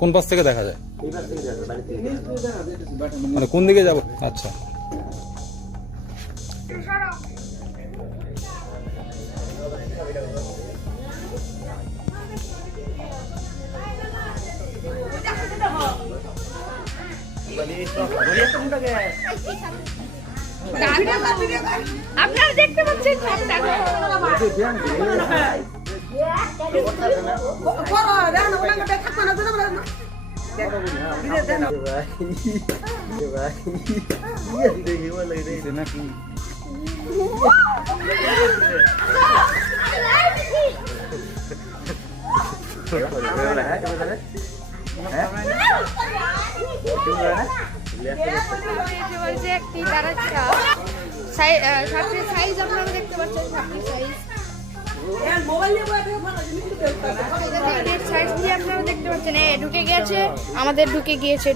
কোন পাশ থেকে দেখা যায়? মানে কোন দিকে যাব? আচ্ছা, আপনারা দেখতে পাচ্ছেন সাইজ আপনারা দেখতে পাচ্ছেন, সাইজ দিয়ে আপনারা দেখতে পাচ্ছেন ঢুকে গিয়েছে, আমাদের ঢুকে গিয়েছে